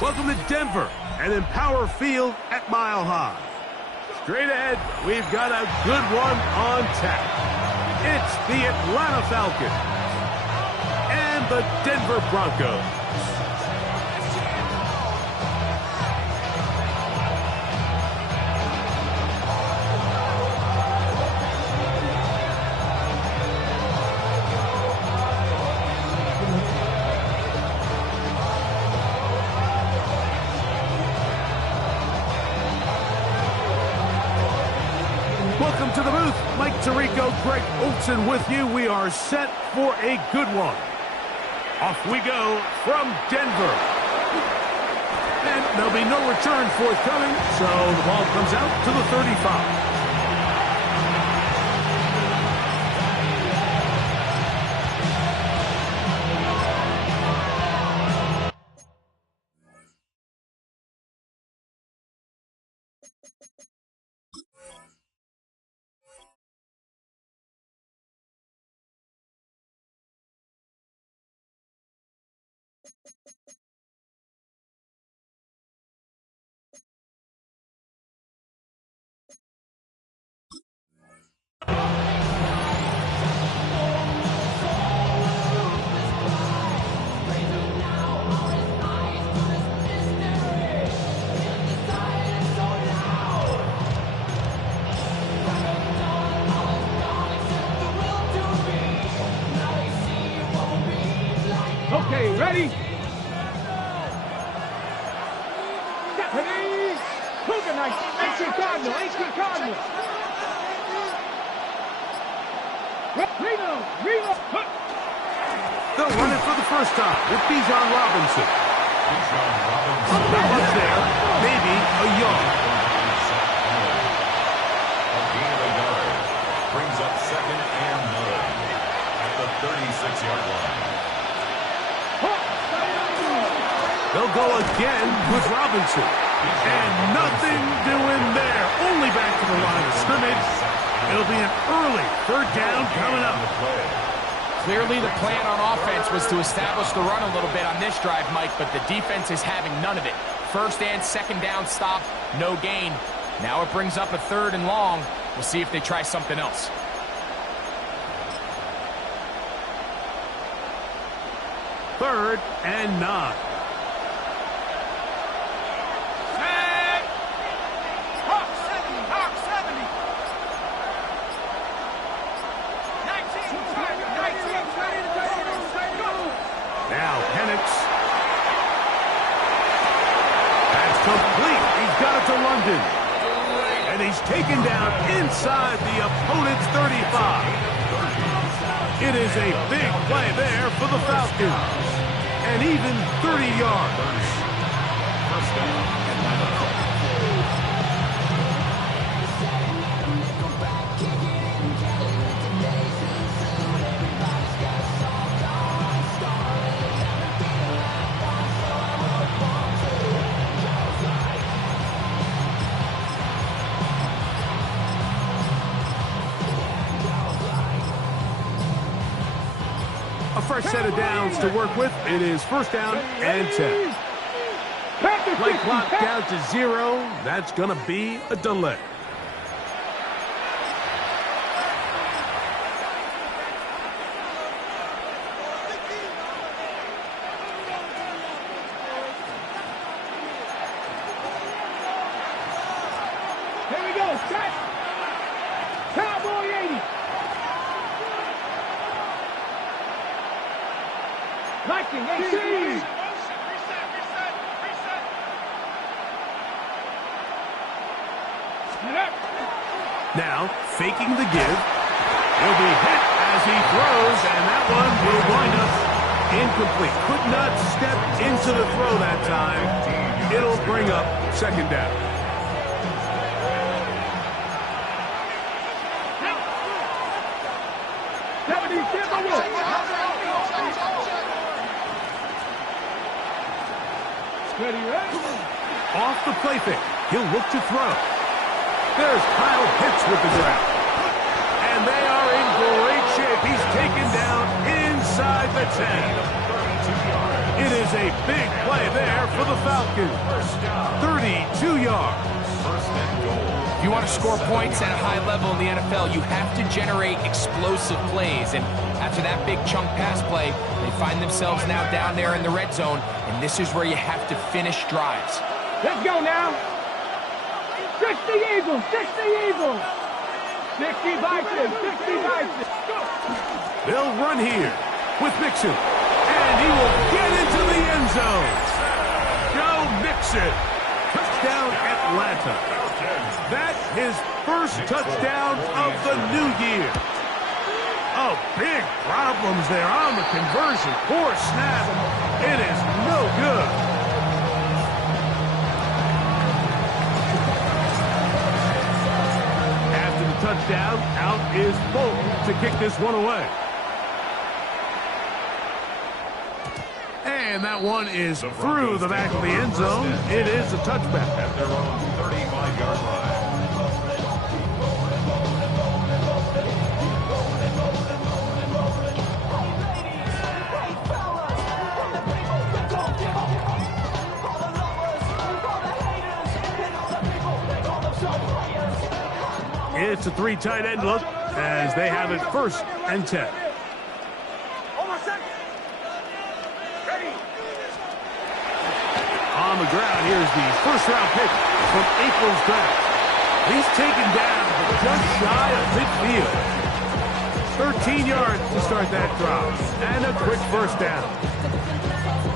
Welcome to Denver and Empower Field at Mile High. Straight ahead, we've got a good one on tap. It's the Atlanta Falcons and the Denver Broncos. Welcome to the booth. Mike Tirico, Greg Olson with you. We are set for a good one. Off we go from Denver. And there'll be no return forthcoming, so the ball comes out to the 35. Okay, ready? Ready? Cougar night. Ancient Cardinal. Ancient Cardinal. Reno. They'll run it for the first time with Bijan Robinson. Not much there. Maybe a yard. A gain of a yard. Brings up 2nd and 9 at the 36-yard line. They'll go again with Robinson. And nothing doing there. Only back to the line of scrimmage. It'll be an early 3rd down coming up. Clearly the plan on offense was to establish the run a little bit on this drive, Mike, but the defense is having none of it. 1st and 2nd down stop, no gain. Now it brings up a 3rd and long. We'll see if they try something else. Third and 9. Now Penix. That's complete. He's got it to London. And he's taken down inside the opponent's 35. It is a big play there for the Falcons. And even 30 yards. First down. A fresh set of downs to work with. It is 1st down and 10. Play clock down to 0. That's going to be a delay. Here we go. Set. Cowboy 80. Viking, AC! Now, faking the give. He'll be hit as he throws, and that one will wind up incomplete. Could not step into the throw that time. It'll bring up 2nd down. Off the play fake. He'll look to throw. There's Kyle Pitts with the grab. And they are in great shape. He's taken down inside the 10. It is a big play there for the Falcons. 32 yards. First and goal. If you want to score points at a high level in the NFL, you have to generate explosive plays. And after that big chunk pass play, they find themselves now down there in the red zone. And this is where you have to finish drives. Let's go now. 60 Eagles, 60 Eagles. 60 Vikings, 60 Vikings. Go. They'll run here with Mixon. And he will get into the end zone. Joe Mixon. Touchdown Atlanta. That's his first touchdown of the new year. Oh, big problems there on the conversion. Poor snap. It is no good. After the touchdown, out is Bolton to kick this one away. And that one is through the back of the end zone. It is a touchback. At their own 35-yard line. It's a three tight end look as they have it 1st and 10. On the ground, here's the first-round pick from April's draft. He's taken down but just shy of midfield. 13 yards to start that drive, and a quick first down.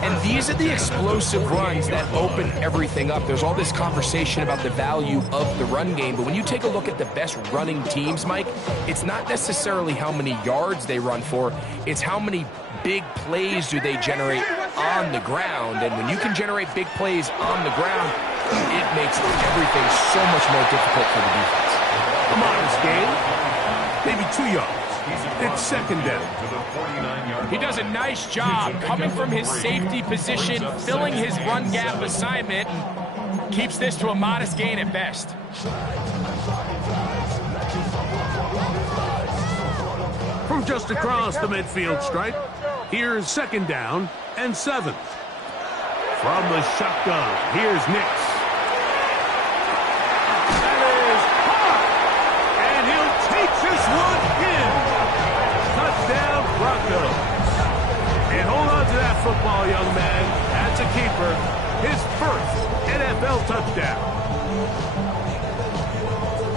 And these are the explosive runs that open everything up. There's all this conversation about the value of the run game, but when you take a look at the best running teams, Mike, it's not necessarily how many yards they run for, it's how many big plays do they generate on the ground. And when you can generate big plays on the ground, it makes everything so much more difficult for the defense. A modest gain, maybe 2 yards. It's second down. He does a nice job coming from his safety position, filling his run gap assignment, and keeps this to a modest gain at best. From just across the midfield stripe, here's second down and 7. From the shotgun, here's Nix. That is hard, and he'll take this one in. Touchdown, Broncos. And hold on to that football, young man. That's a keeper. His first NFL touchdown.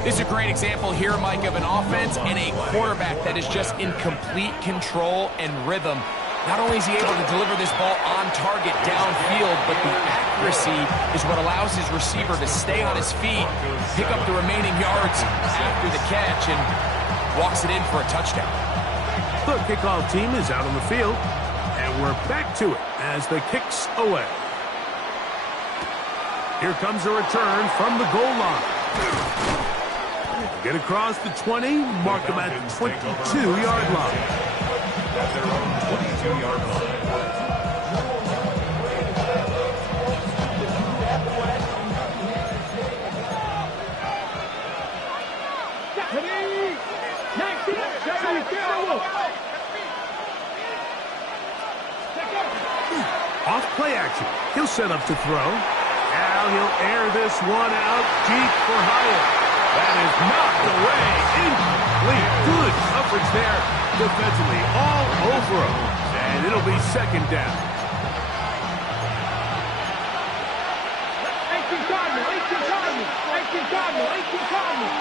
This is a great example here, Mike, of an offense and a quarterback that is just in complete control and rhythm. Not only is he able to deliver this ball on target downfield, but the accuracy is what allows his receiver to stay on his feet, pick up the remaining yards after the catch, and walks it in for a touchdown. The kickoff team is out on the field, and we're back to it as the kick's away. Here comes a return from the goal line. Get across the 20, mark him at the 22-yard line. At their own 22-yard line. Off play action. He'll set up to throw. Now he'll air this one out deep for Hyatt. That is knocked away. Incomplete. Good coverage there defensively. All over him. And it'll be second down. 18 Cardinal, 18 Cardinal, 18 Cardinal, 18 Cardinal.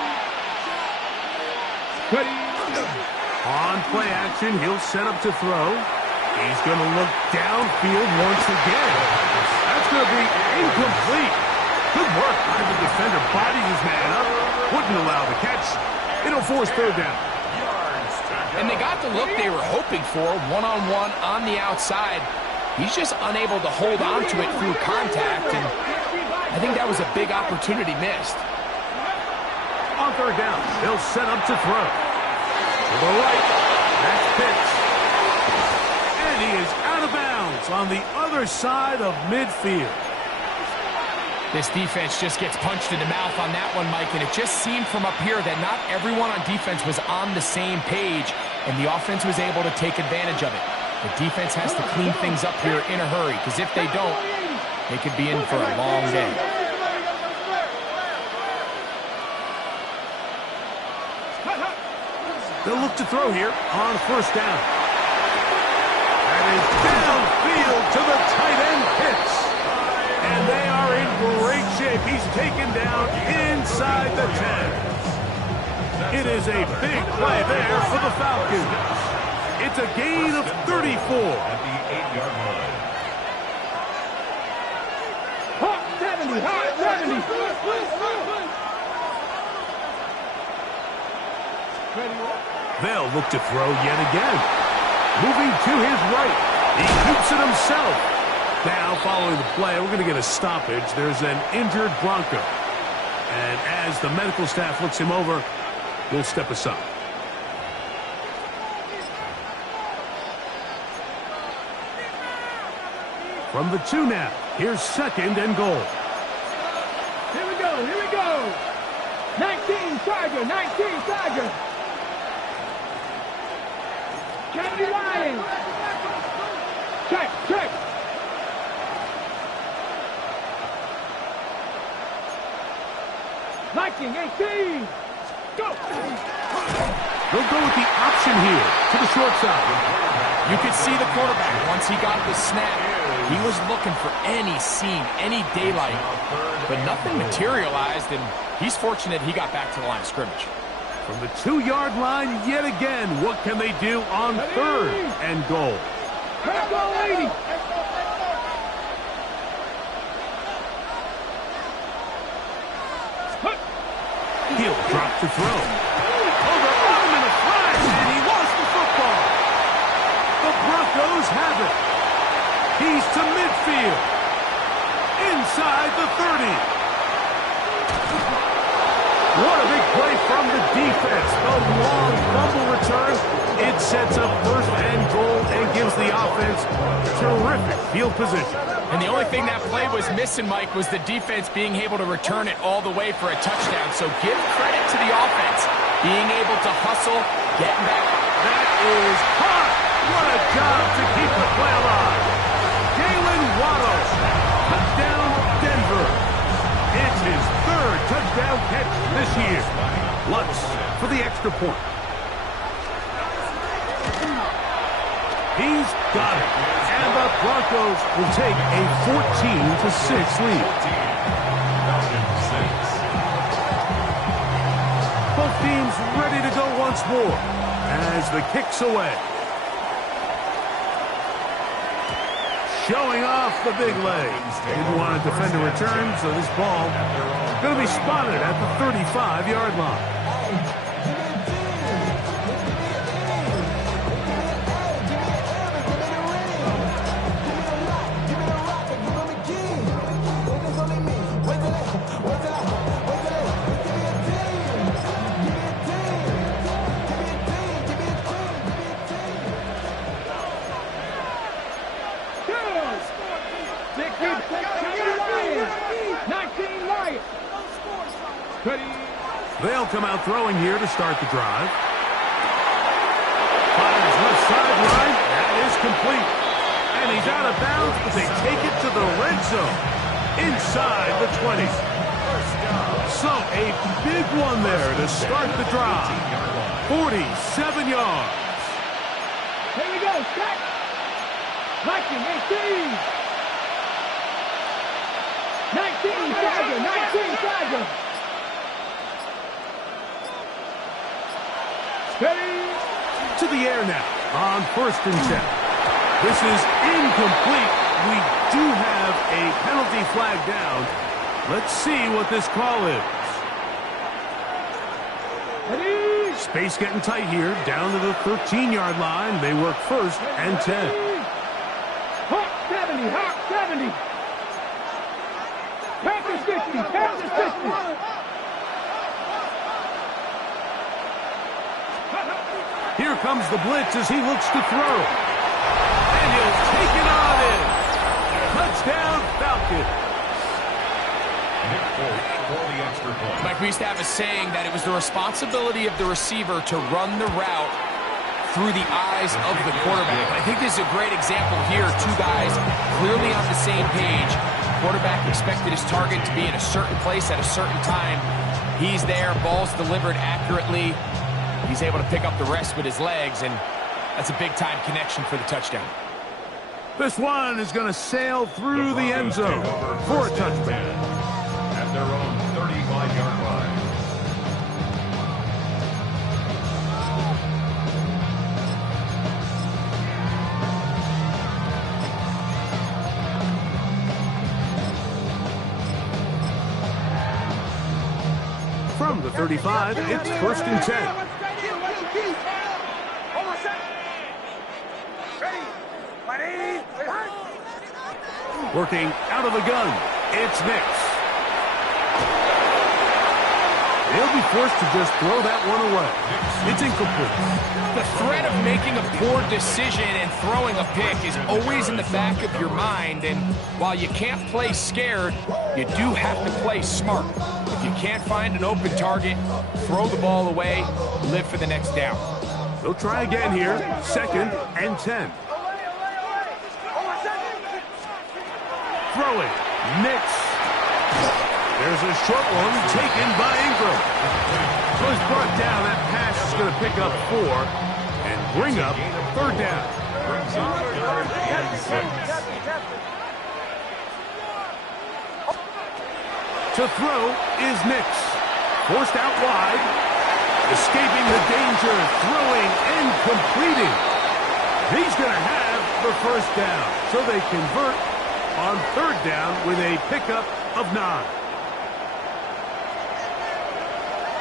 On play action, he'll set up to throw. He's going to look downfield once again. That's going to be incomplete. Good work by the defender. Bodies his man up. Wouldn't allow the catch. It'll force third down. And they got the look they were hoping for, one-on-one on the outside. He's just unable to hold on to it through contact, and I think that was a big opportunity missed. On third down, they'll set up to throw. To the right, that's pitch. And he is out of bounds on the other side of midfield. This defense just gets punched in the mouth on that one, Mike, and it just seemed from up here that not everyone on defense was on the same page, and the offense was able to take advantage of it. The defense has to clean things up here in a hurry, because if they don't, they could be in for a long day. They'll look to throw here on first down. And it's downfield to the tight end Pitts. And they are in great shape. He's taken down inside the 10. It is a big play there for the Falcons. It's a gain of 34. At the 8-yard line. Hawk 70, Hawk 70. They'll look to throw yet again. Moving to his right. He keeps it himself. Now, following the play, we're going to get a stoppage. There's an injured Bronco. And as the medical staff looks him over, we'll step aside. From the 2 now, here's 2nd and goal. Here we go, here we go. 19 Charger, 19 Charger. Kennedy Lions. Check, check. Viking 18. Go. They'll go with the option here to the short side. You could see the quarterback, once he got the snap, he was looking for any seam, any daylight, but nothing materialized, and he's fortunate he got back to the line of scrimmage. From the 2-yard line yet again, what can they do on 3rd and goal? Go, lady. He'll drop to throw. Overrun him in a flash, and he lost the football. The Broncos have it. He's to midfield. Inside the 30. What a big play from the defense. The long fumble return. It sets up 1st and goal and gives the offense terrific field position. And the only thing that play was missing, Mike, was the defense being able to return it all the way for a touchdown. So give credit to the offense, being able to hustle, getting back. That is hot. What a job to keep the play alive. Jalen Waddle. Touchdown, Denver. It's his 3rd touchdown catch this year. Lutz for the extra point. He's got it. And the Broncos will take a 14-6 lead. Both teams ready to go once more as the kick's away. Showing off the big legs. Didn't want to defend a return, so this ball going to be spotted at the 35-yard line. They'll come out throwing here to start the drive. Fires left sideline. That is complete. And he's out of bounds, but they take it to the red zone. Inside the 20. So a big one there to start the drive. 47 yards. Here we go, set. Viking 18. 19 Charger, 19 Charger. To the air now on 1st and 10. This is incomplete. We do have a penalty flag down. Let's see what this call is. Space getting tight here. Down to the 13-yard line. They work 1st and 10. Hawk 70, Hawk 70. Panthers 50, Panthers 50. Here comes the blitz as he looks to throw. And he'll take it on in. Touchdown, Falcons. Nick Folk for the extra point. Mike, we used to have a saying that it was the responsibility of the receiver to run the route through the eyes of the quarterback. I think this is a great example here. Two guys clearly on the same page. Quarterback expected his target to be in a certain place at a certain time. He's there, ball's delivered accurately. He's able to pick up the rest with his legs, and that's a big-time connection for the touchdown. This one is going to sail through the end zone for a touchdown. At their own 35-yard line. From the 35, it's 1st and 10. Working out of the gun, it's Nix. He'll be forced to just throw that one away. It's incomplete. The threat of making a poor decision and throwing a pick is always in the back of your mind, and while you can't play scared, you do have to play smart. If you can't find an open target, throw the ball away, live for the next down. They'll try again here, 2nd and 10. Throwing, Nix. There's a short one taken by Ingram. So he's brought down. That pass is going to pick up 4 and bring up 3rd down. Brings up 3rd and 6. To throw is Nix. Forced out wide. Escaping the danger. Throwing and completing. He's going to have the 1st down. So they convert on 3rd down with a pickup of 9.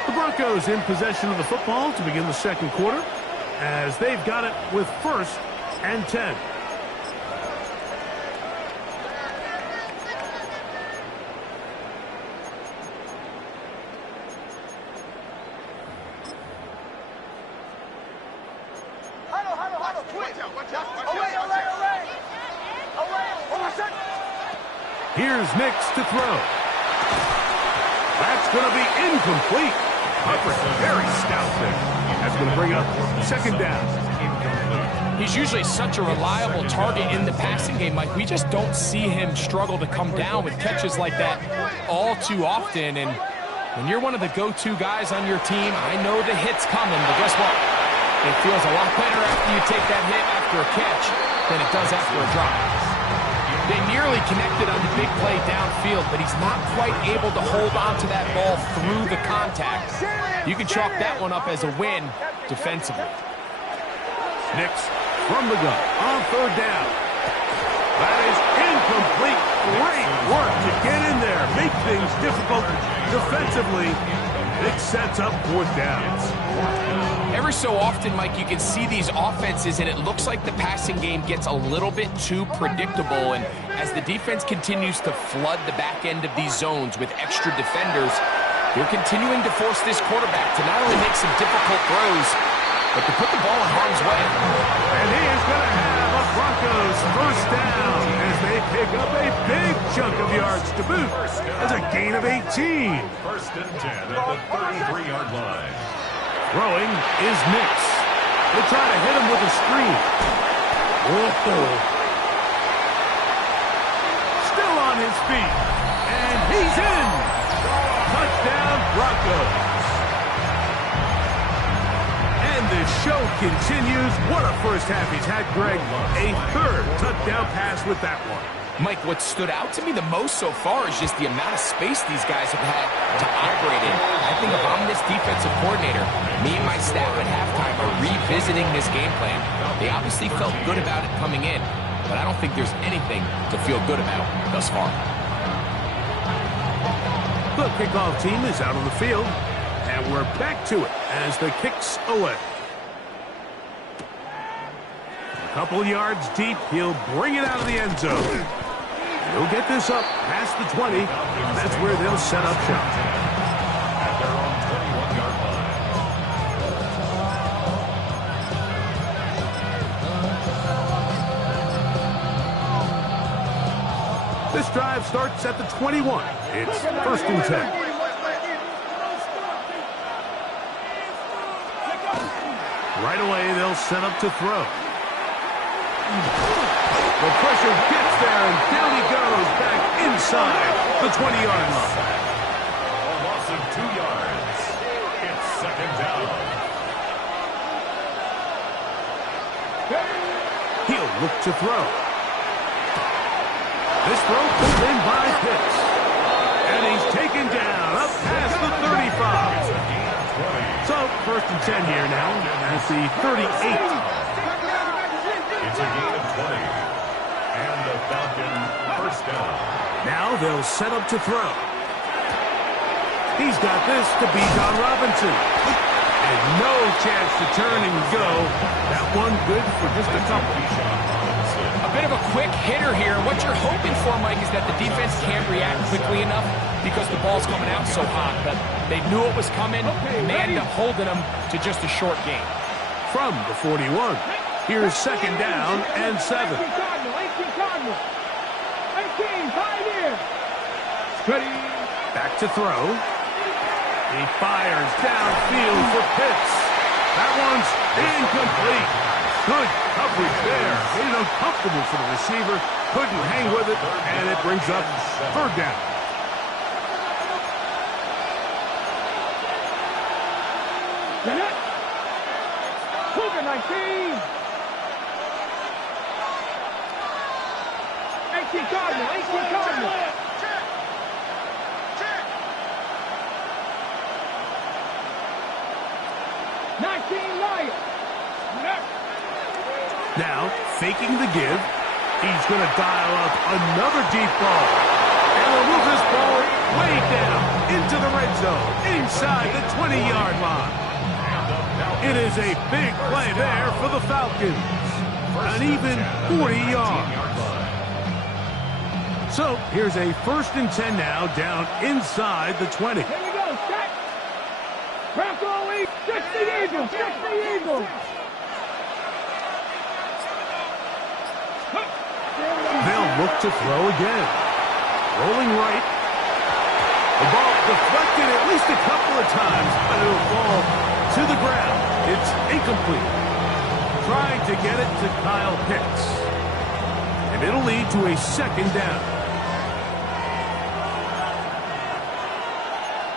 The Broncos in possession of the football to begin the 2nd quarter as they've got it with 1st and 10. Here's Nix to throw. That's going to be incomplete. Very stout there. That's going to bring up 2nd down. He's usually such a reliable target in the passing game, Mike. We just don't see him struggle to come down with catches like that all too often. And when you're one of the go-to guys on your team, I know the hit's coming, but guess what? It feels a lot better after you take that hit after a catch than it does after a drop. They nearly connected on the big play downfield, but he's not quite able to hold on to that ball through the contact. You can chalk that one up as a win defensively. Nix from the gun on 3rd down. That is incomplete. Great work to get in there. Make things difficult defensively. Nix sets up 4th downs. Every so often, Mike, you can see these offenses, and it looks like the passing game gets a little bit too predictable. And as the defense continues to flood the back end of these zones with extra defenders, they're continuing to force this quarterback to not only make some difficult throws, but to put the ball in harm's way. And he is going to have a Broncos 1st down as they pick up a big chunk of yards to boot. That's a gain of 18. 1st and 10 at the 33-yard line. Throwing is Nix. They try to hit him with a screen. Still on his feet. And he's in. Touchdown, Broncos. And the show continues. What a 1st half he's had, Greg. A 3rd touchdown pass with that one. Mike, what stood out to me the most so far is just the amount of space these guys have had to operate in. I think if I'm this defensive coordinator, me and my staff at halftime are revisiting this game plan. They obviously felt good about it coming in, but I don't think there's anything to feel good about thus far. The kickoff team is out on the field, and we're back to it as the kick's away. A couple yards deep, he'll bring it out of the end zone. He'll get this up past the 20. That's where they'll set up shop. At their own 21-yard line. This drive starts at the 21. It's 1st and 10. 1 Right away, they'll set up to throw. The pressure gets there, and down he goes back inside the 20-yard line. A loss of 2 yards. It's second down. He'll look to throw. This throw pulled in by Pitts. And he's taken down up past the 35. So, first and 10 here now at the 38. It's a gain of 20. And the Falcon first down. Now they'll set up to throw. He's got this to Bijan Robinson. And no chance to turn and go. That one good for just a couple. A bit of a quick hitter here. What you're hoping for, Mike, is that the defense can't react quickly enough because the ball's coming out so hot. But they knew it was coming, and they ended up holding them to just a short gain. From the 41, here's second down and 7. 18 Cardinal. 18, 5 here. Ready. Back to throw. He fires downfield for Pitts. That one's incomplete. Good coverage there. Made it uncomfortable for the receiver. Couldn't hang with it, and it brings up third down. Cougar 19. 18 Cardinal. 18 Cardinal. Now, faking the give, he's going to dial up another deep ball. And they'll move this ball way down into the red zone, inside the 20-yard line. It is a big play there for the Falcons. An even 40 yards. So, here's a first and 10 now, down inside the 20. Here we go, set. Bronco East, 60 Eagles, 60 Eagles. They'll look to throw again. Rolling right. The ball deflected at least a couple of times, but it'll fall to the ground. It's incomplete. Trying to get it to Kyle Pitts. And it'll lead to a second down.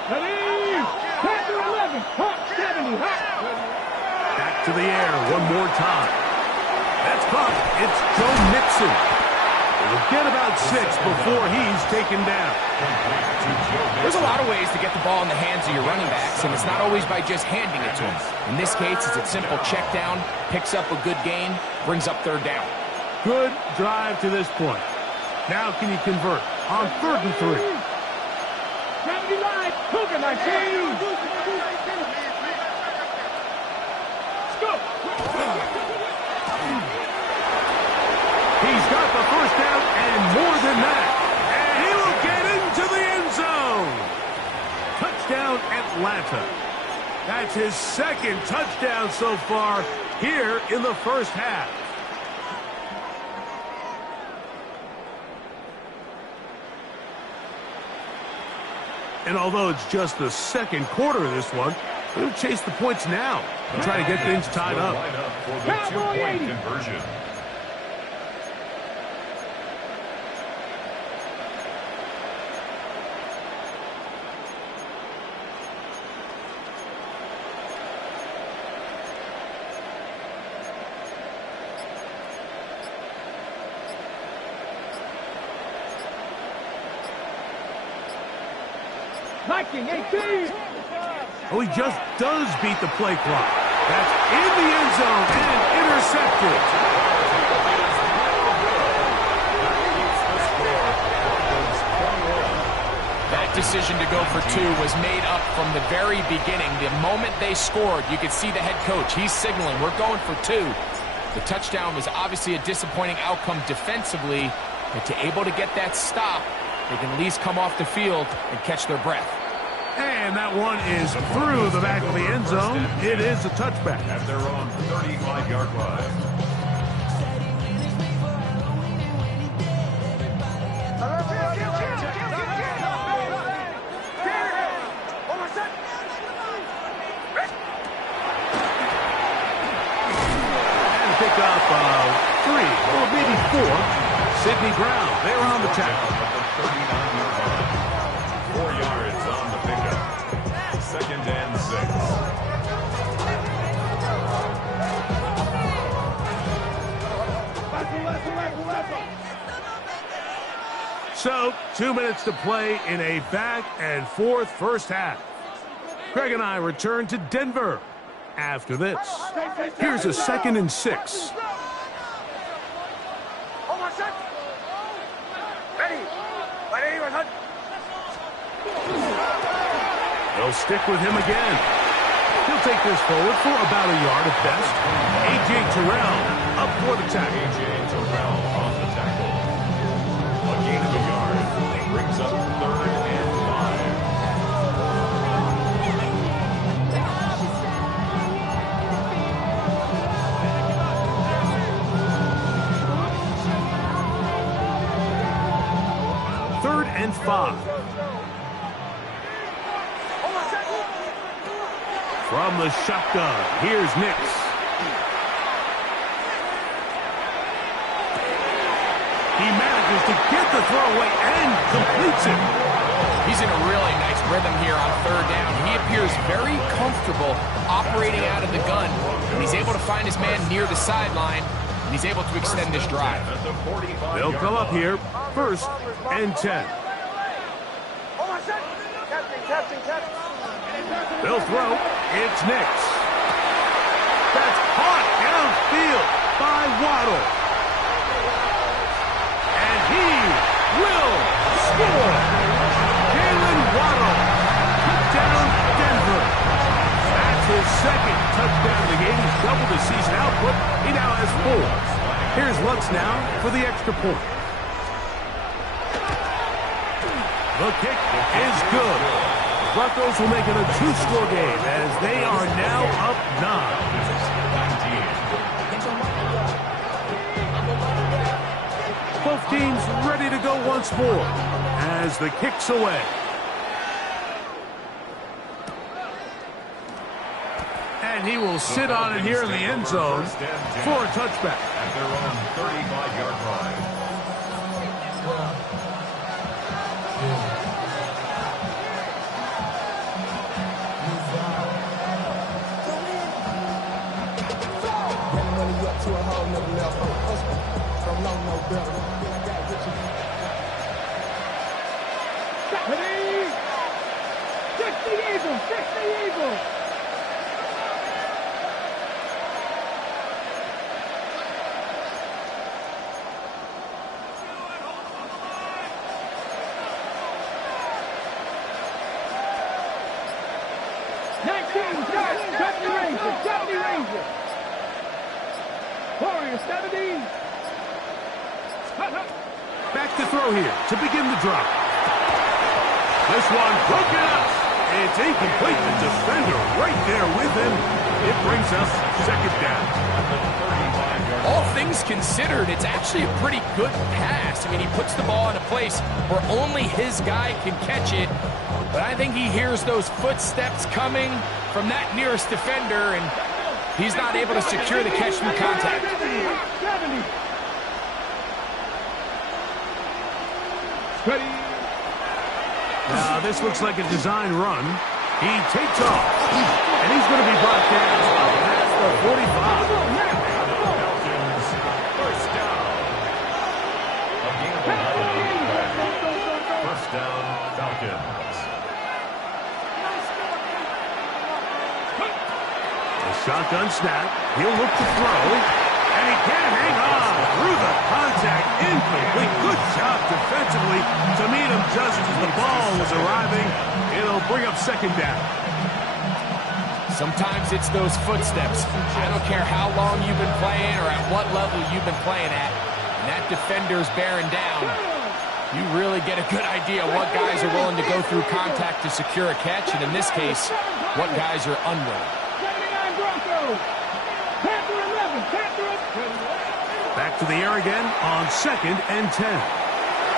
Ready? 10 to 11. Hot 70. Hot. Back to the air one more time. That's caught. It's Joe Mixon. He'll get about 6 before he's taken down. There's a lot of ways to get the ball in the hands of your running backs, and it's not always by just handing it to them. In this case, it's a simple check down, picks up a good gain, brings up third down. Good drive to this point. Now can you convert on 3rd and 3? 79. Cougar 19. Go. He's got the first down and more than that. And he will get into the end zone. Touchdown, Atlanta. That's his second touchdown so far here in the first half. And although it's just the second quarter of this one, they'll chase the points now and try to get things tied up. For the 2-point conversion. Viking 18. Oh, he just does beat the play clock. That's in the end zone and intercepted. That decision to go for 2 was made up from the very beginning. The moment they scored, you could see the head coach. He's signaling, we're going for 2. The touchdown was obviously a disappointing outcome defensively, but to able to get that stop, they can at least come off the field and catch their breath. And that one is through the back of the end zone. It is a touchback. At their own 35-yard line. three or maybe four. Sidney Brown, they're on the tackle. 39-yard line. 4 yards on the pickup. 2nd and 6. So, 2 minutes to play in a back-and-forth first half. Greg and I return to Denver after this. Here's a 2nd and 6. They'll stick with him again. He'll take this forward for about a yard at best. A.J. Terrell up for the tackle. A.J. Terrell on the tackle. A gain of a yard. It brings up 3rd and 5. 3rd and 5. From the shotgun, here's Nix. He manages to get the throw away and completes it. He's in a really nice rhythm here on 3rd down. He appears very comfortable operating out of the gun. And he's able to find his man near the sideline, and he's able to extend this drive. They'll come up here, 1st and 10. They'll throw. It's Nix. That's caught downfield by Waddle. And he will score. Jalen Waddle. Touchdown, Denver. That's his 2nd touchdown of the game. He's doubled his season output. He now has 4. Here's Lutz now for the extra point. The kick is good. Broncos will make it a 2-score game as they are now up 9. Both teams ready to go once more as the kick's away. And he will sit on it here in the end zone for a touchback. At their own 35-yard line. To a whole nother level. Don't know no better. I got what you need. Fix the Eagles! Fix the Eagles! Cut the Ranger! Warriors 70. Back to throw here to begin the drive. This one broken up. It's incomplete. The defender right there with him. It brings us 2nd down. All things considered, it's actually a pretty good pass. I mean, he puts the ball in a place where only his guy can catch it. But I think he hears those footsteps coming from that nearest defender, and he's not able to secure the catch through contact. 70. Ready. Now, this looks like a design run. He takes off, and he's going to be brought down up past the 45. First down. A gain of 11. First down, Falcons. A shotgun snap. He'll look to throw, and he can't hang on through the contact. Incomplete. Good job defensively to meet him just as the ball was arriving. It'll bring up 2nd down. Sometimes it's those footsteps. I don't care how long you've been playing or at what level you've been playing at. And that defender's bearing down. You really get a good idea what guys are willing to go through contact to secure a catch, and in this case, what guys are unwilling. 79 Broncos. Panther 11. Panther 11. Back to the air again on 2nd and 10.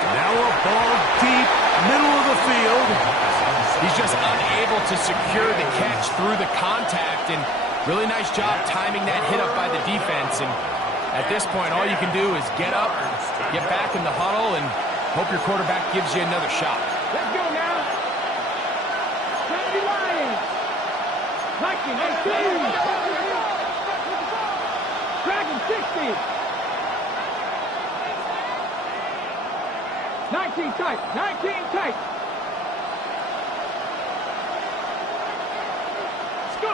Now a ball deep, middle of the field. He's just unable to secure the catch through the contact, and really nice job timing that hit up by the defense. And At this point, all you can do is get up, get back in the huddle, and hope your quarterback gives you another shot. Let's go now. Tennessee Lions. Dunkin, 18. Dragon, 60. 19 tight. 19 tight. Let's go.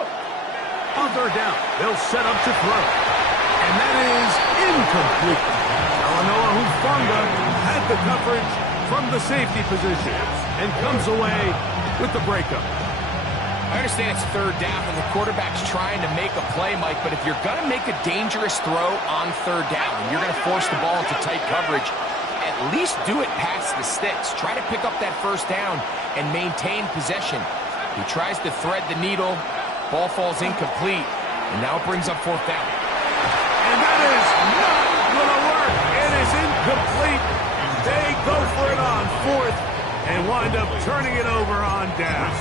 On third down, they'll set up to throw. And that is incomplete. Illinois Hufanga had the coverage from the safety position and comes away with the breakup. I understand it's third down and the quarterback's trying to make a play, Mike, but if you're going to make a dangerous throw on third down and you're going to force the ball into tight coverage, at least do it past the sticks. Try to pick up that first down and maintain possession. He tries to thread the needle. Ball falls incomplete, and now it brings up fourth down. And that is not going to work. It is incomplete. They go for it on fourth and wind up turning it over on down.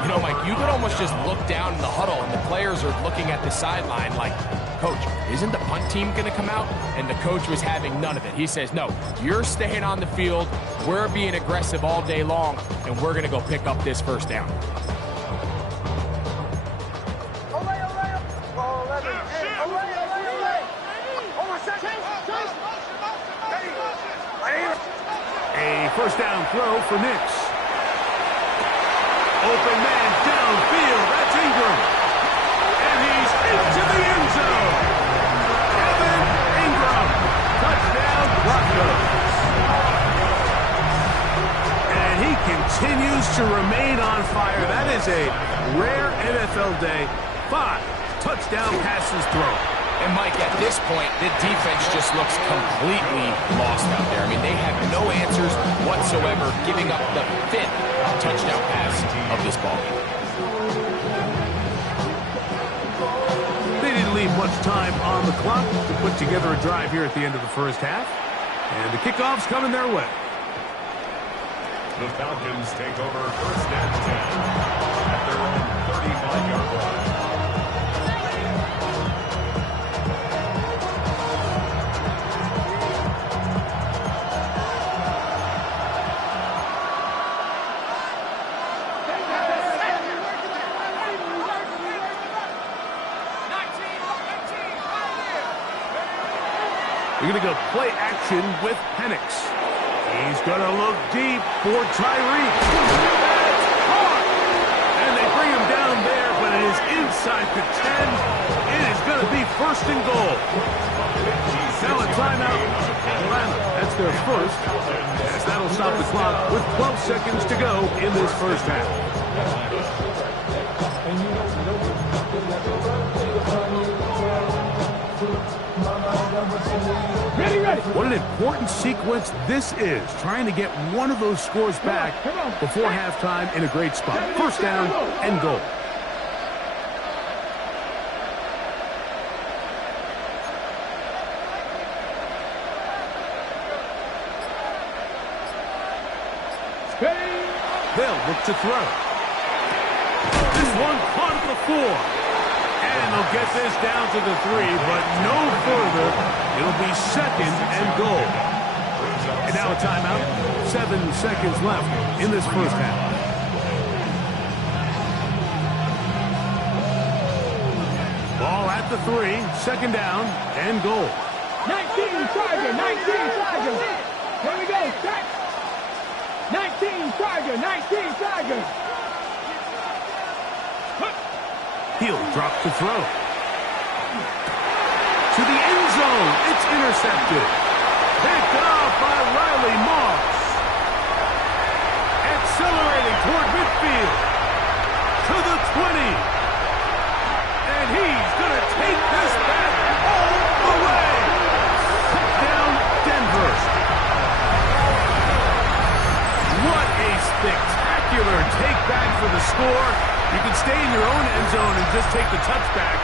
You know, Mike, you could almost just look down in the huddle, and the players are looking at the sideline like, Coach, isn't the punt team going to come out? And the coach was having none of it. He says, no, you're staying on the field. We're being aggressive all day long, and we're going to go pick up this first down. A first down throw for Nix. Open man downfield. That's Ingram. And he's into the end zone. Evan Ingram. Touchdown, Broncos. And he continues to remain on fire. That is a rare NFL day. 5 touchdown passes thrown. And, Mike, at this point, the defense just looks completely lost out there. I mean, they have no answers whatsoever, giving up the 5th touchdown pass of this ballgame. They didn't leave much time on the clock to put together a drive here at the end of the first half. And the kickoff's coming their way. The Falcons take over first and 10 at their own 35-yard line. We're going to go play action with Penix. He's going to look deep for Tyreek. That's caught! And they bring him down there, but it is inside the 10. It is going to be first and goal. Now a timeout. Atlanta, that's their first. As that'll stop the clock with 12 seconds to go in this first half. What an important sequence this is, trying to get one of those scores back before halftime in a great spot. First down and goal. They'll look to throw. This one caught at the 4. And they'll get this down to the 3, but no further. It'll be second and goal. And now a timeout. 7 seconds left in this first half. Ball at the 3, second down and goal. 19 Tiger, 19 Tiger. Here we go, set. 19 Tiger, 19 Tiger. He'll drop to throw. To the end zone. It's intercepted. Picked off by Riley Moss. Accelerating toward midfield. To the 20. And he's going to take this back all the way. Touchdown, Denver. What a spectacular take back for the score. You can stay in your own end zone and just take the touchback.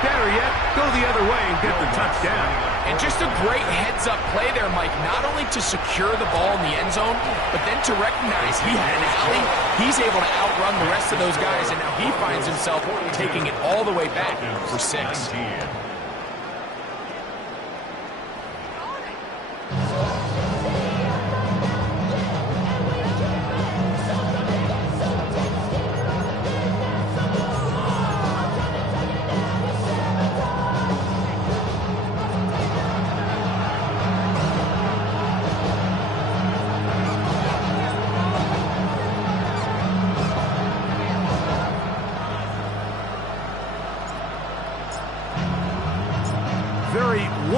Better yet, go the other way and get the touchdown. And just a great heads-up play there, Mike. Not only to secure the ball in the end zone, but then to recognize he had an alley. He's able to outrun the rest of those guys, and now he finds himself taking it all the way back for 6.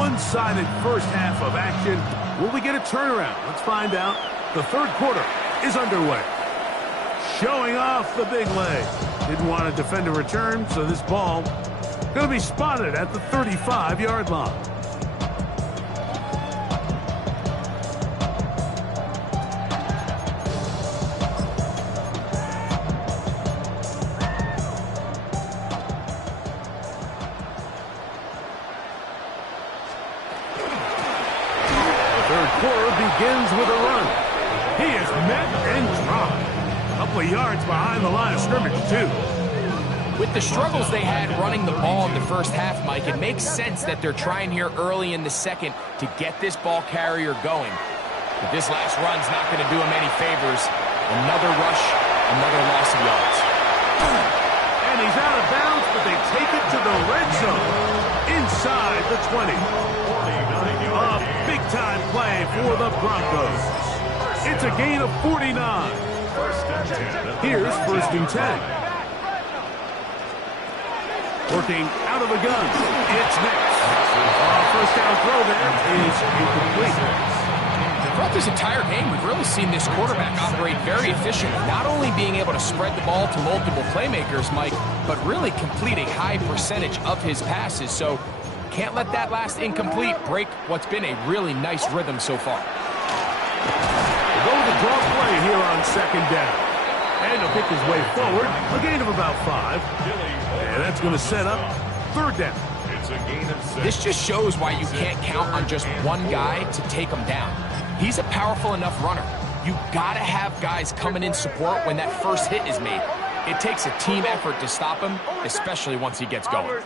one-sided first half of action. Will we get a turnaround? Let's find out. The third quarter is underway. Showing off the big leg. Didn't want to defend a return, so this ball going to be spotted at the 35-yard line. Begins with a run. He is met and dropped. A couple of yards behind the line of scrimmage, too. With the struggles they had running the ball in the first half, Mike, it makes sense that they're trying here early in the second to get this ball carrier going. But this last run's not going to do him any favors. Another rush, another loss of yards. And he's out of bounds, but they take it to the red zone inside the 20. A big-time play for the Broncos. It's a gain of 49. Here's 1st and 10. Working out of the gun. It's next. First down throw there is incomplete. Throughout this entire game, we've really seen this quarterback operate very efficiently, not only being able to spread the ball to multiple playmakers, Mike, but really complete a high percentage of his passes. So can't let that last incomplete break what's been a really nice rhythm so far. Go to the draw play here on 2nd down. And he'll pick his way forward. A gain of about 5. And that's going to set up 3rd down. It's a gain of 6. This just shows why you can't count on just one guy to take him down. He's a powerful enough runner. You got to have guys coming in support when that first hit is made. It takes a team effort to stop him, especially once he gets going.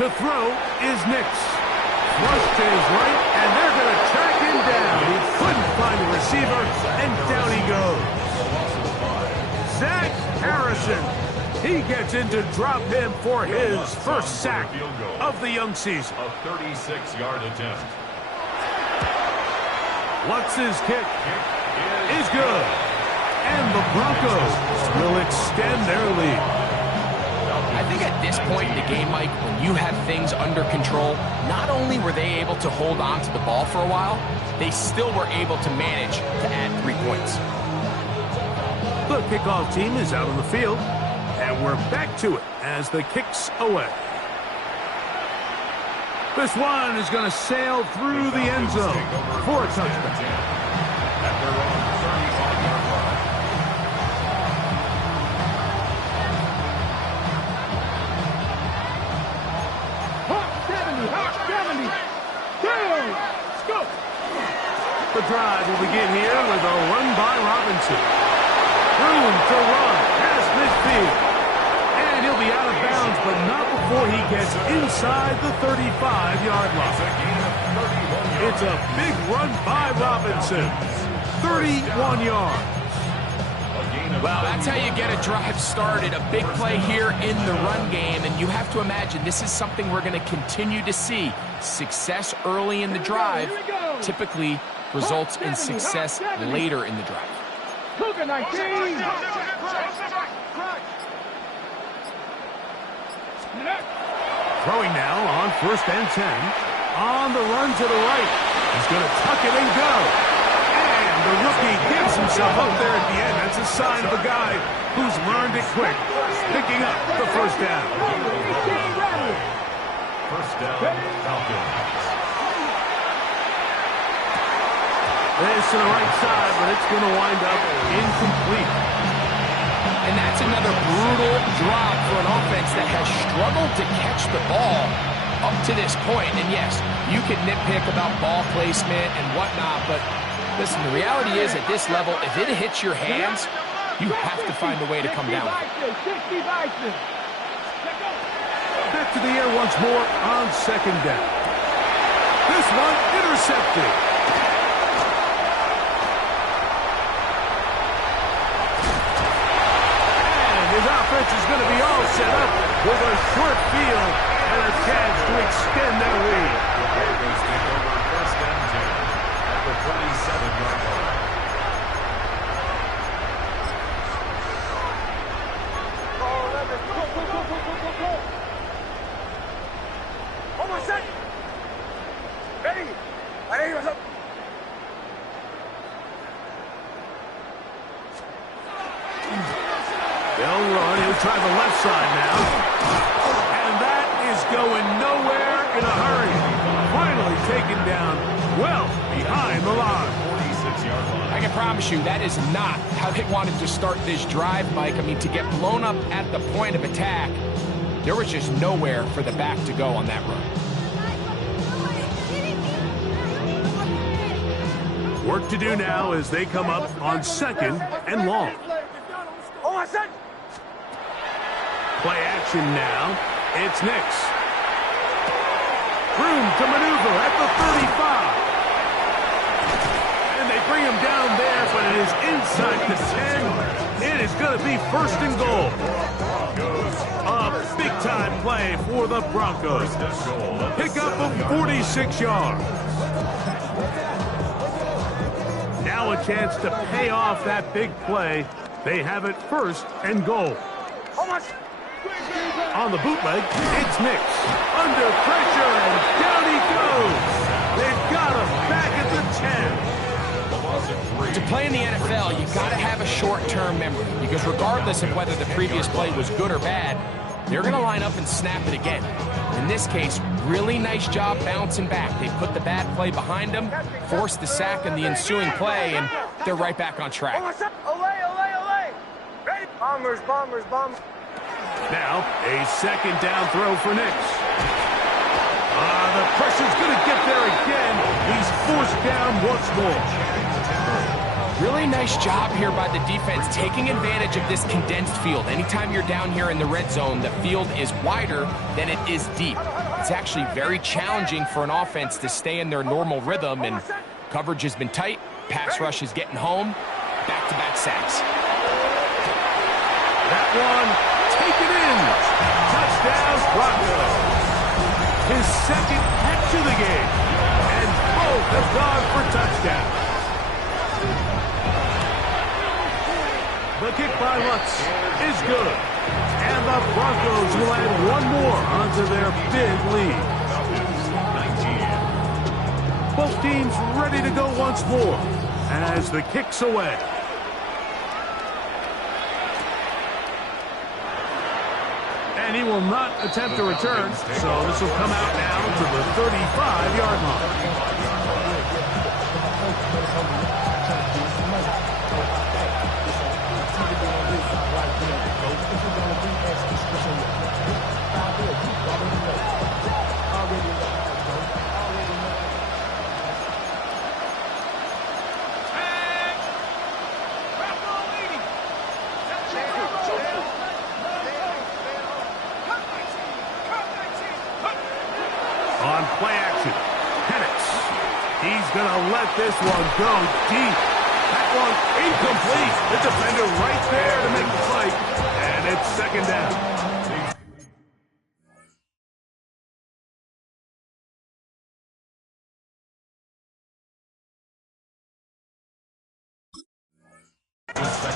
To throw is Nix. Thrust to his right, and they're going to track him down. He couldn't find the receiver, and down he goes. Zach Harrison. He gets in to drop him for his first sack of the young season. A 36-yard attempt. Lutz's kick is good. And the Broncos will extend their lead. I think at this point in the game, Mike, when you have things under control, not only were they able to hold on to the ball for a while, they still were able to manage to add 3 points. The kickoff team is out on the field, and we're back to it as the kick's away. This one is going to sail through the end zone for a touchdown. At their own 35-yard line. The drive will begin here with a run by Robinson. Room to run past midfield. And he'll be out of bounds, but not before he gets inside the 35-yard line. It's a big run by Robinson. 31 yards. Well, that's how you get a drive started. A big play here in the run game, and you have to imagine this is something we're going to continue to see. Success early in the drive typically results in success later in the drive. Throwing now on 1st and 10. On the run to the right. He's going to tuck it and go. And the rookie gives himself up there at the end. That's a sign of a guy who's learned it quick. Picking up the 1st down. 1st down, Falcons. This to the right side, but it's going to wind up incomplete. And that's another brutal drop for an offense that has struggled to catch the ball up to this point. And yes, you can nitpick about ball placement and whatnot, but listen, the reality is at this level, if it hits your hands, you have to find a way to come down with it. Back to the air once more on 2nd down. This one intercepted. His offense is going to be all set up with a short field and a chance to extend their lead. The Broncos take over 1st and 10 at the 27-yard line. try the left side now. And that is going nowhere in a hurry. Finally taken down well behind the line. 46-yard line. I can promise you that is not how they wanted to start this drive, Mike. I mean, to get blown up at the point of attack, there was just nowhere for the back to go on that run. Work to do now as they come up on 2nd and long. Play action now. It's Nix. Room to maneuver at the 35. And they bring him down there, but it is inside the 10. It is going to be 1st and goal. A big-time play for the Broncos. Pickup of 46 yards. Now a chance to pay off that big play. They have it 1st and goal. On the bootleg, it's Nix. Under pressure, and down he goes. They've got him back at the 10. To play in the NFL, you've got to have a short-term memory, because regardless of whether the previous play was good or bad, they're going to line up and snap it again. In this case, really nice job bouncing back. They put the bad play behind them, forced the sack in the ensuing play, and they're right back on track. Bombers. Now, a 2nd down throw for Nix. The pressure's going to get there again. He's forced down once more. Really nice job here by the defense, taking advantage of this condensed field. Anytime you're down here in the red zone, the field is wider than it is deep. It's actually very challenging for an offense to stay in their normal rhythm, and coverage has been tight. Pass rush is getting home. Back-to-back sacks. That one taken in. Touchdown, Broncos. His 2nd catch of the game. And both have gone for touchdowns. The kick by Lutz is good. And the Broncos will add one more onto their big lead. 19. Both teams ready to go once more as the kick's away. And he will not attempt to return, so this will come out now to the 35-yard line. On play action, Penix. He's going to let this one go deep. That one incomplete. The defender right there to make the fight. And it's 2nd down.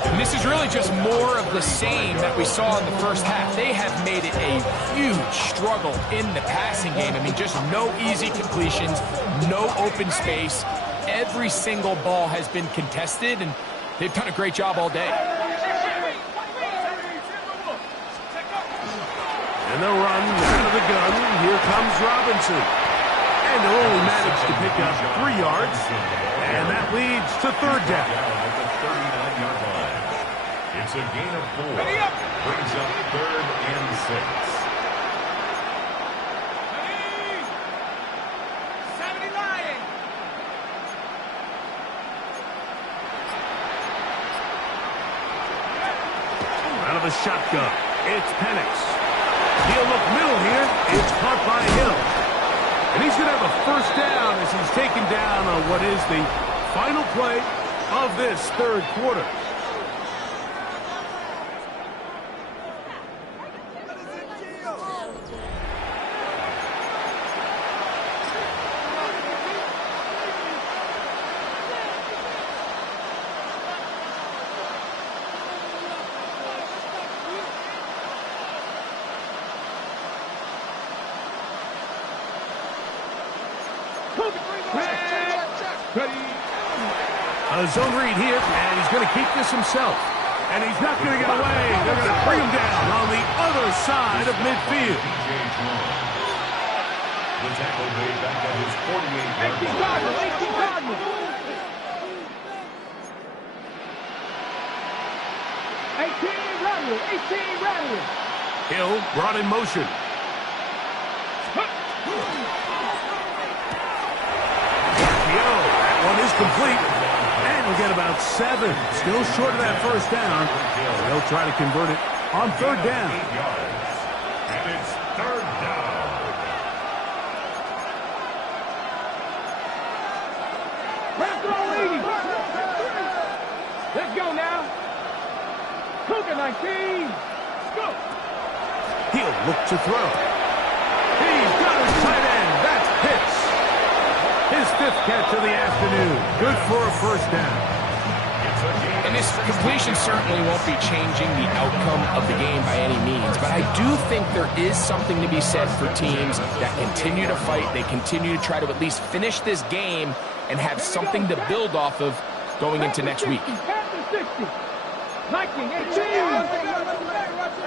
And this is really just more of the same that we saw in the first half. They have made it a huge struggle in the passing game. I mean, just no easy completions, no open space. Every single ball has been contested, and they've done a great job all day. And they'll run out of the gun. Here comes Robinson. And they'll only manage to pick up 3 yards. And that leads to 3rd down. It's a gain of 4. Brings up 3rd and 6. Out of the shotgun, it's Penix. He'll look middle here. It's caught by Hill. And he's going to have a 1st down as he's taken down on what is the final play of this 3rd quarter. A zone read here, and he's going to keep this himself. And he's not going to get away. They're going to bring him down on the other side of midfield. The tackle made back at his 48-yard 18 Cardinals, 18 Cardinals. 18 Rattle, 18 Rattle. Hill brought in motion. That one is complete. And we'll get about 7. Still short of that first down. They'll try to convert it on third down. And it's third down. Let's go now. Cougar 19. Go. He'll look to throw. He's got his tight end. That's Pitts. His 5th catch of the afternoon. Good for a first down. And this completion certainly won't be changing the outcome of the game by any means, but I do think there is something to be said for teams that continue to fight. They continue to try to at least finish this game and have something to build off of going into next week. 19, 18.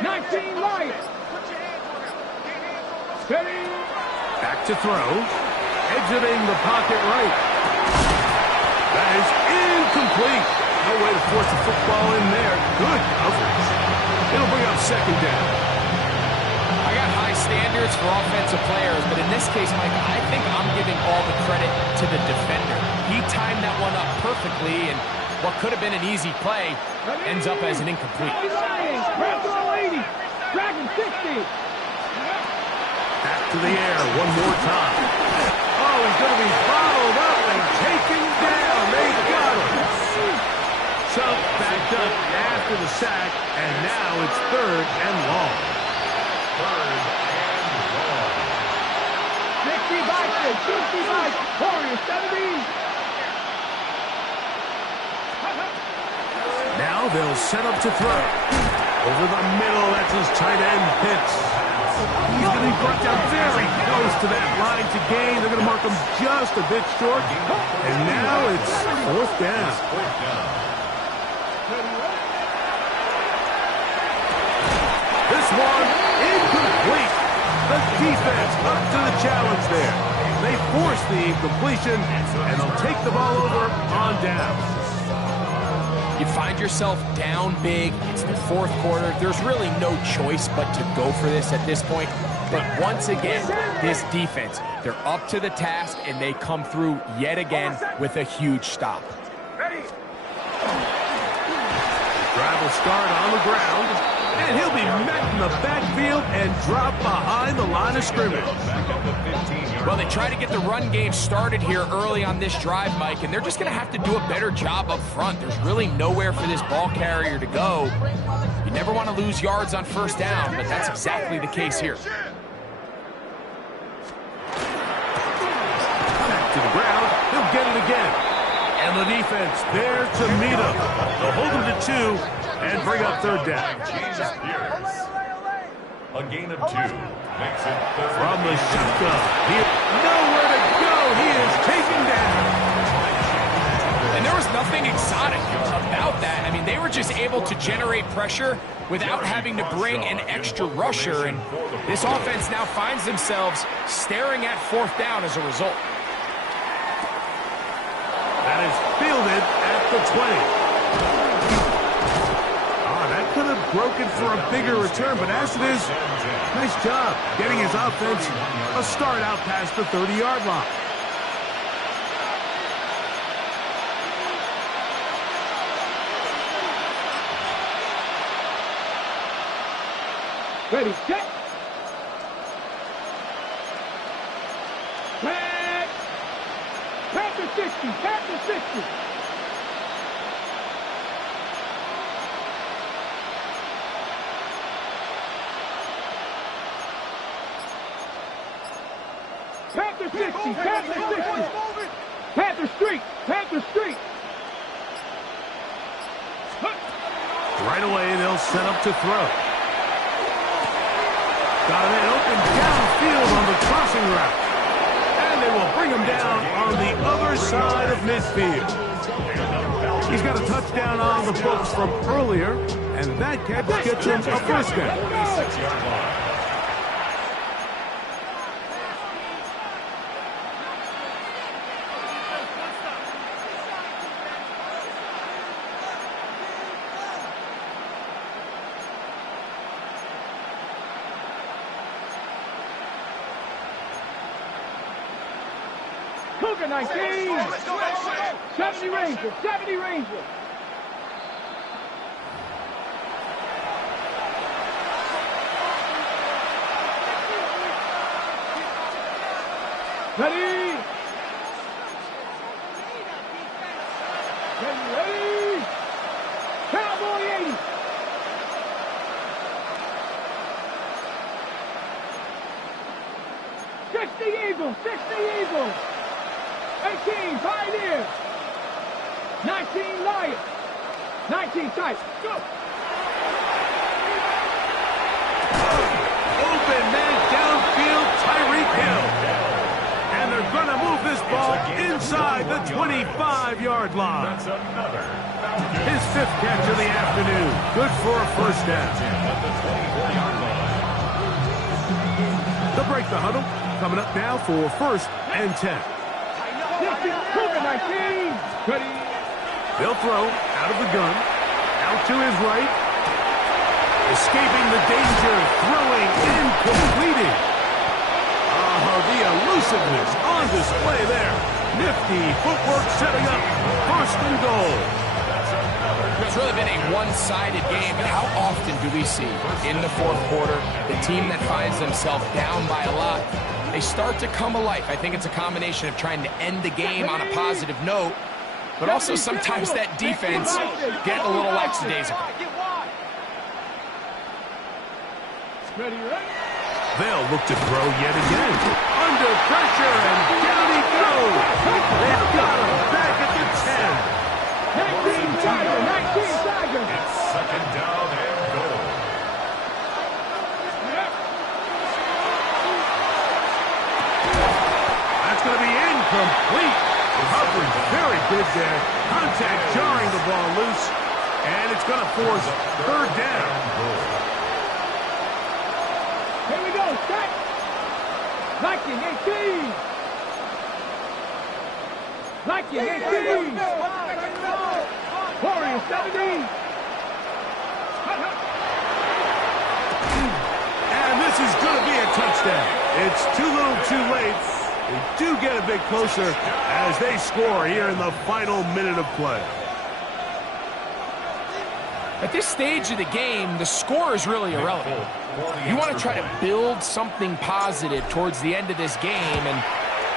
19 Lions. Steady. Back to throw. Exiting the pocket right. That is incomplete. No way to force the football in there. Good coverage. It'll bring up second down. I got high standards for offensive players, but in this case, Mike, I think I'm giving all the credit to the defender. He timed that one up perfectly, and what could have been an easy play ends up as an incomplete. Dragon 60. Back to the air one more time. Oh, he's going to be bottled up and taken down. They got him. Chubb backed up after the sack, and now it's third and long. Third and long. 60 Vikings, 60 Vikings. Warriors 70. Now they'll set up to throw. Over the middle, that's his tight end, Pitts. He's going to be brought down very close to that line to gain. They're going to mark him just a bit short. And now it's fourth down. This one, incomplete. The defense up to the challenge there. They force the incompletion, and they'll take the ball over on down. You find yourself down big. It's the fourth quarter. There's really no choice but to go for this at this point. But once again, this defense, they're up to the task, and they come through yet again with a huge stop. Drive will start on the ground, and he'll be met in the backfield and drop behind the line of scrimmage. Well, they try to get the run game started here early on this drive, Mike, and they're just going to have to do a better job up front. There's really nowhere for this ball carrier to go. You never want to lose yards on first down, but that's exactly the case here. Back to the ground. He'll get it again. And the defense there to meet him. They'll hold him to 2 and bring up third down. A gain of 2 makes it third. From the shotgun. Nowhere to go. He is taken down. And there was nothing exotic about that. I mean, they were just able to generate pressure without having to bring an extra rusher. And this offense now finds themselves staring at fourth down as a result. That is fielded at the 20. That could have broken for a bigger return, but as it is, nice job getting his offense a start out past the 30-yard line. Ready, set. Back. Panther 60, Panther 60. Panther 60, Panther 60. Panther Street, Panther Street. Right away, they'll set up to throw. Got a man open downfield on the crossing route. And they will bring him down on the other side of midfield. He's got a touchdown on the books from earlier, and that catch gets him a first down. 26-yard line. Cougar 19. 70 Rangers. 70 Rangers. Ready. Ready. Cowboy 80. Eagles, 60 Eagles. 18 Pioneers. 19 Lions. 19 Titans. Go. Open man downfield, Tyreek Hill. And they're going to move this ball inside the 25-yard line. That's another. His fifth catch of the afternoon. Good for a first down. At the 24-yard line. They'll break the huddle. Coming up now for first and 10. Cougar 19. Ready. They'll throw out of the gun. Out to his right. Escaping the danger. Throwing incompleted. The elusiveness on display there. Nifty footwork setting up first and goal. It's really been a one-sided game, but how often do we see in the fourth quarter the team that finds themselves down by a lot, they start to come alive. I think it's a combination of trying to end the game on a positive note, but also sometimes that defense get a little lackadaisical. Ready, ready. They'll look to throw yet again. Under pressure, and down he goes. They've got him back at the 10. 19 Tigers, 19 Tigers. It's second down and goal. That's going to be incomplete. Coverage very good there. Contact jarring the ball loose, and it's going to force third down. Here we go, set. Viking 18. Viking 18. Warriors 17. And this is going to be a touchdown. It's too little too late. They do get a bit closer as they score here in the final minute of play. At this stage of the game, the score is really irrelevant. You want to try to build something positive towards the end of this game, and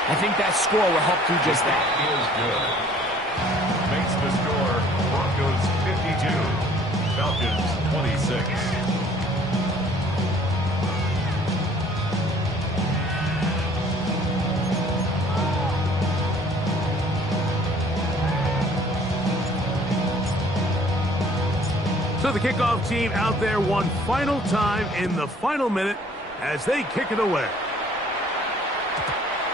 I think that score will help do just that. Is good. Makes the score Broncos 52, Falcons 26. So the kickoff team out there one final time in the final minute as they kick it away.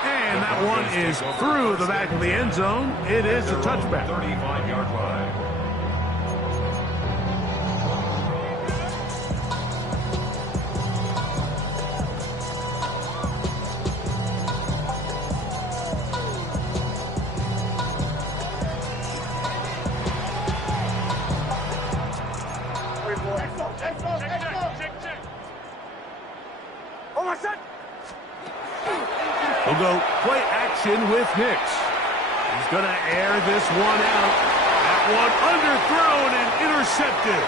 And that one is through the back of the end zone. It is a touchback. 35-yard line. We'll go play action with Hicks. He's going to air this one out. That one underthrown and intercepted.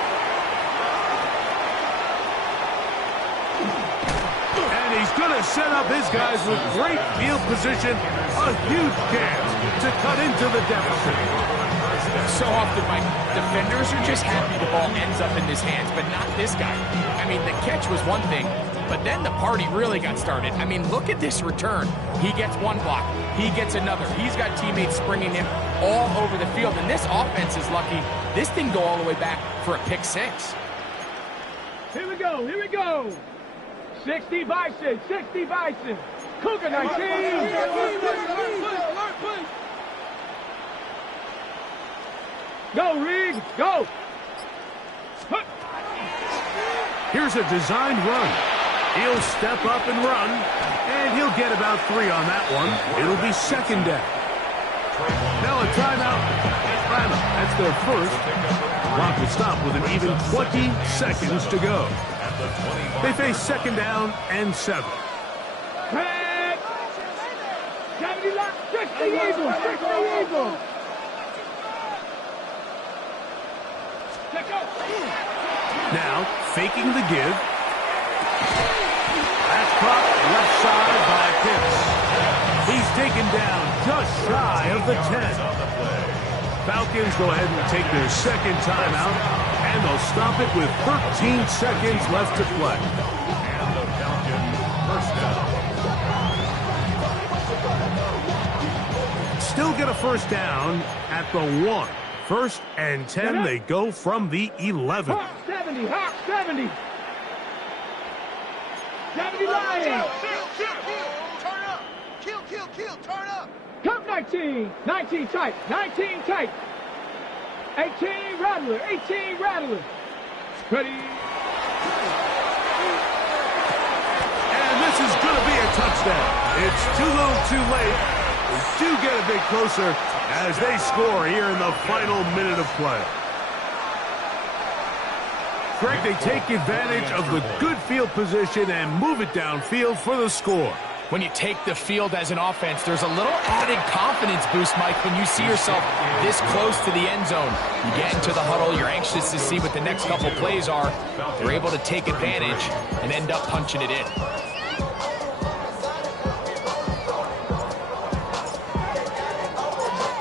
And he's going to set up his guys with great field position. A huge chance to cut into the deficit. So often, my defenders are just happy the ball ends up in his hands, but not this guy. I mean, the catch was one thing, but then the party really got started. I mean, look at this return. He gets one block. He gets another. He's got teammates springing him all over the field, and this offense is lucky. This didn't go all the way back for a pick six. Here we go, here we go. 60 Bison, 60 Bison. Cougar 19. Go, Rig. Go. Here's a designed run. He'll step up and run, and he'll get about 3 on that one. It'll be second down. Now a timeout. Atlanta, that's their first. Clock will stop with an even 20 seconds to go. They face second down and 7. Craig. 70 lock. 60 Eagles. 60 Eagles. Now, faking the give. That's caught left side by Pitts. He's taken down just shy of the 10. Falcons go ahead and take their second timeout, and they'll stop it with 13 seconds left to play. And the Falcons first down. Still get a first down at the 1. First and 10, they go from the 11. Hawk 70, Hawk 70. 70 Lions. Turn up. Kill, turn up. Come 19. 19 tight. 19 tight. 18 Rattler. 18 Rattler. Ready. And this is going to be a touchdown. It's too little too late. They do get a bit closer as they score here in the final minute of play. Greg, they take advantage of the good field position and move it downfield for the score. When you take the field as an offense, there's a little added confidence boost, Mike, when you see yourself this close to the end zone. You get into the huddle, you're anxious to see what the next couple plays are. They're able to take advantage and end up punching it in.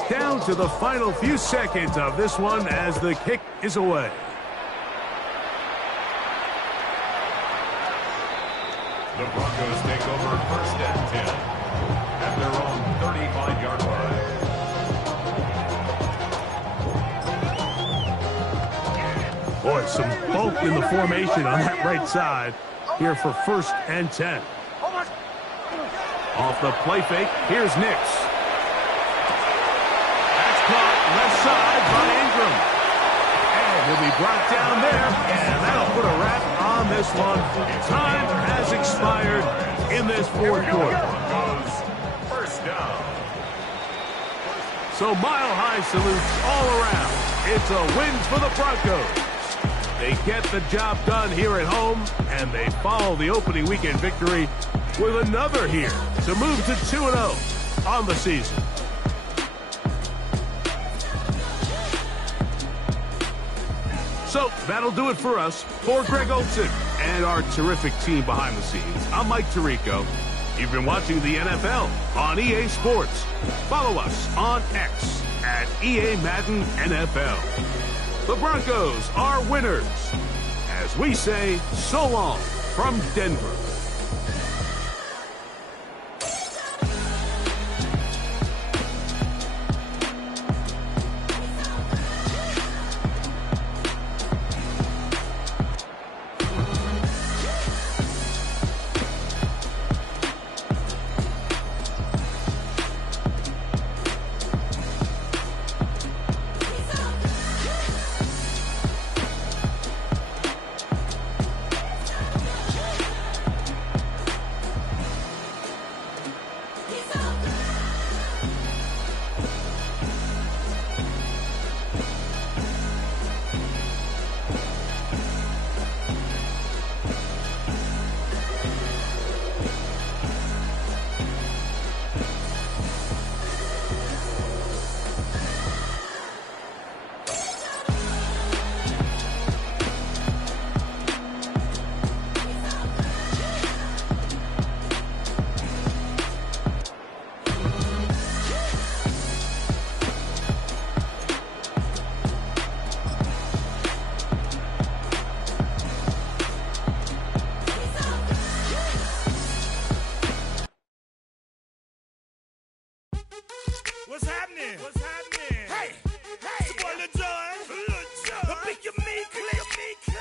Down to the final few seconds of this one as the kick is away. The Broncos take over first and 10 at their own 35-yard line. Boy, some bulk in the formation on that right side here for first and 10. Off the play fake, here's Nix. That's caught left side by Ingram. And he'll be brought down there, and that'll put a wrap on this one. Time has expired in this fourth quarter. Broncos first down. So mile-high salutes all around. It's a win for the Broncos. They get the job done here at home, and they follow the opening weekend victory with another here to move to 2-0 on the season. So that'll do it for us. For Greg Olson and our terrific team behind the scenes, I'm Mike Tirico. You've been watching the NFL on EA Sports. Follow us on X at EA Madden NFL. The Broncos are winners. As we say, so long from Denver. What's happening? What's happening? Hey, it's your boy Lil Jon. The pick your me click.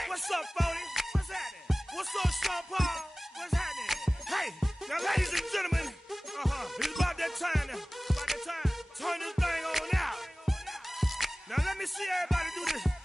What's up, Phony? What's happening? What's up, Sean Paul? What's happening? Hey, now ladies and gentlemen, it's about that time now. Turn this thing on out. Now let me see everybody do this.